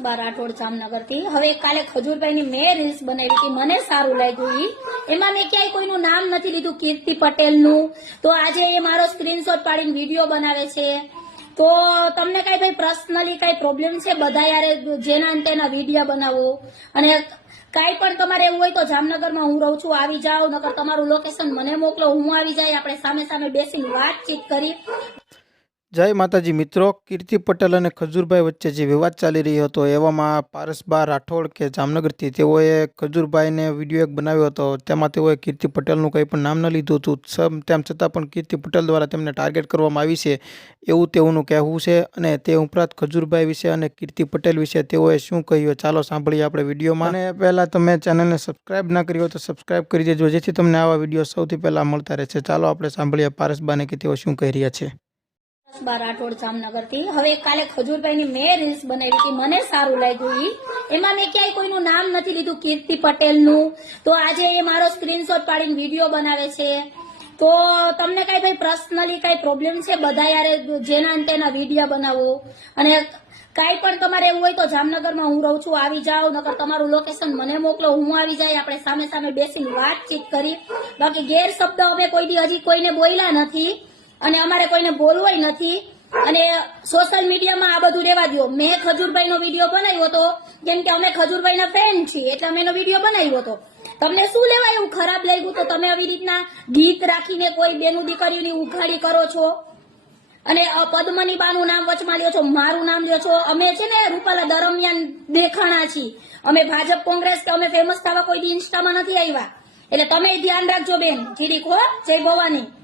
બાર રાઠોડ જામનગરથી હવે કાલે ખજૂરભાઈની મેં રીલ્સ બનાવી હતી. મને સારું લાગ્યું એમાં મેં ક્યાંય કોઈનું નામ નથી લીધું. કીર્તિ પટેલનું. તો આજે એ મારો સ્ક્રીનશોટ પાડીને વીડિયો બનાવે છે. તો તમને કઈ ભાઈ પર્સનલી કઈ પ્રોબ્લેમ છે? બધા યારે જેના તેના વીડિયો બનાવો. અને કાંઈ પણ તમારે એવું હોય તો જામનગરમાં હું રહું છું. આવી જાઓ. નકર તમારું લોકેશન મને મોકલો. હું આવી જાય. આપણે સામે સામે બેસીને વાતચીત કરી. જય માતાજી મિત્રો, કીર્તિ પટેલ અને ખજૂરભાઈ વચ્ચે જે વિવાદ ચાલી રહ્યો હતો, એવામાં પારસબા રાઠોડ કે જામનગરથી તેઓએ ખજૂરભાઈને વીડિયો એક બનાવ્યો હતો. તેમાં તેઓએ કીર્તિ પટેલનું કંઈ પણ નામ ન લીધું હતું. તેમ છતાં પણ કીર્તિ પટેલ દ્વારા તેમને ટાર્ગેટ કરવામાં આવી છે, એવું તેઓનું કહેવું છે અને તે ઉપરાંત ખજૂરભાઈ વિશે અને કીર્તિ પટેલ વિશે તેઓએ શું કહ્યું ચાલો સાંભળીએ આપણે વિડીયોમાં. અને પહેલાં તમે ચેનલને સબસ્ક્રાઇબ ના કરી હોય તો સબસ્ક્રાઇબ કરી દેજો, જેથી તમને આવા વીડિયો સૌથી પહેલાં મળતા રહેશે. ચાલો આપણે સાંભળીએ પારસબાને કે તેઓ શું કહી રહ્યા છે. બાર રાઠોડ જામનગરથી હવે કાલે ખજૂરભાઈની મેં રીલ્સ બનાવી હતી, મને સારું લાગ્યું ઈ. એમાં મેં ક્યાંય કોઈનું નામ નથી લીધું, કીર્તિ પટેલનું. તો આજે એ મારો સ્ક્રીનશોટ પાડીને વીડિયો બનાવે છે. તો તમને કઈ ભાઈ પર્સનલી કઈ પ્રોબ્લેમ છે? બધા યારે જેના તેના વીડિયો બનાવો. અને કાંઈ પણ તમારે એવું હોય તો જામનગરમાં હું રહું છું, આવી જાઓ. નકર તમારું લોકેશન મને મોકલો, હું આવી જાય. આપણે સામે સામે બેસીને વાતચીત કરી. બાકી ગેરશબ્દ અમે કોઈ દી હજી કોઈને બોલ્યા નથી. અને અમારે કોઈને બોલવું નથી. અને સોશિયલ મીડિયામાં આ બધું રેવા દો મેં ખજૂરભાઈનો વીડિયો બનાવ્યો હતો. કેમ કે અમે ખજૂરભાઈના ફેન છીએ, એટલે અમે એનો વીડિયો બનાવ્યો હતો. તમને શું લેવા એવું ખરાબ લાગ્યું? તો તમે આવી રીતના ગીત રાખીને કોઈ બેનું દીકરીઓની ઉઘાડી કરો છો? અને પદ્મની બાનું નામ વચમાં લ્યો છો, મારું નામ લ્યો છો. અમે છે ને રૂપાલા દરમિયાન દેખાણા છીએ. અમે ભાજપ કોંગ્રેસ કે અમે ફેમસ થવા કોઈ ઇન્સ્ટામાં નથી આવ્યા. એટલે તમે ધ્યાન રાખજો બેન. જીરીક હો, જય ભવાની.